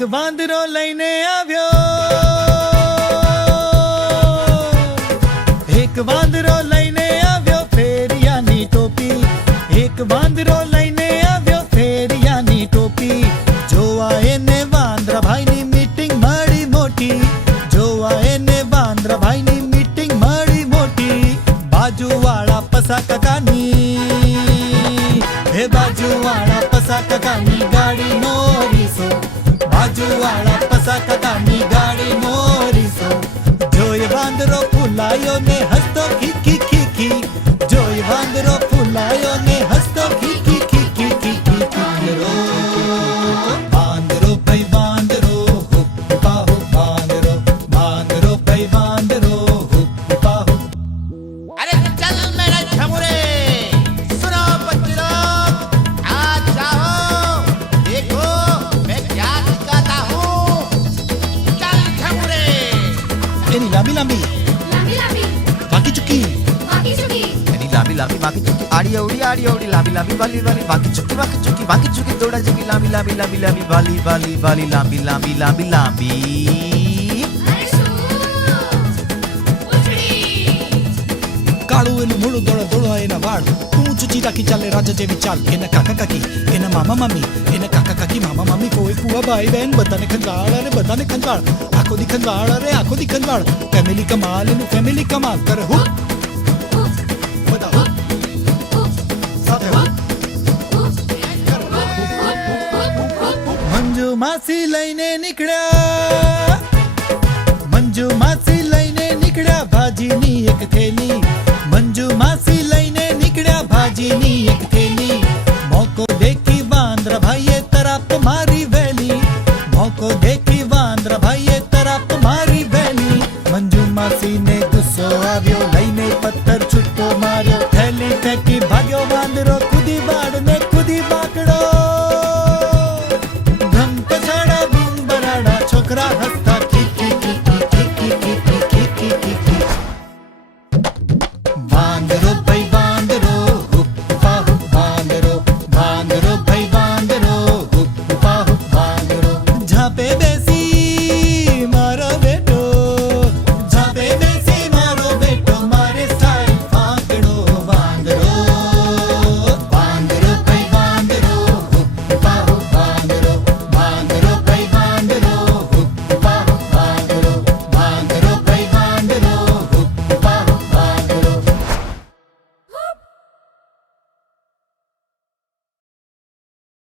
एक वांदरो लईने આવ્યો एक वांदरो लईने આવ્યો फेरियानी टोपी एक वांदरो लईने આવ્યો फेरियानी टोपी જોવા એને વાંદરા ભાઈની મીટિંગ મળી મોટી જોવા એને વાંદરા ભાઈની મીટિંગ મળી મોટી બાજુવાળા પસા કાકાની હે બાજુવાળા પસા કાકાની ગાડીનો રીસો बाजूवाळा पसा काकानी गाड़ी मोरीसो जोय वांदरो फुलायो ने हसतो खीखी खीखी जोय वांदरो फुलायो ने हसतो खीखी खीखी खीखी वांदरो वांदरो भाई वांदरो हुप्पा हो वांदरो वांदरो भाई वांदरो हुप्पा हो। अरे चल मेरा झमुरे सुनो बच्चे लोग आज जाओ देखो मैं क्या सिखाता हूँ चल झमुरे एनी लांबी लांबी लांबी लांबी बाकी चुकी बाकी चुकी एनी लांबी लांबी बाकी चुकी आड़ी अवड़ी लांबी लांबी वाली वाली बाकी चुकी दौड़ा चुकी लांबी लांबी लांबी लांबी वाली वाली वाली लांबी लांबी लांबी लांबी अरे शू उछड़ी કાળું એનું મોડું દોડો દોડો એના વાળ ઊંચ ઊંચી રાખી ચાલે રાજા જેવી ચાલ એના કાકા કાકી એના મામા મામી એના કાકા કાકી મામા મામી કોઈ કુવા ભાઈ બહેન બધાને ખંજાળ અરે બધાને ખંજાળ આખો દી ખંજાળ અરે આખો દી ખંજાળ ફેમિલી કમાલ એનું ફેમિલી કમાલ કરે હું બધા હું સાથે હું મંજુ માસી લઈને નીકળ્યા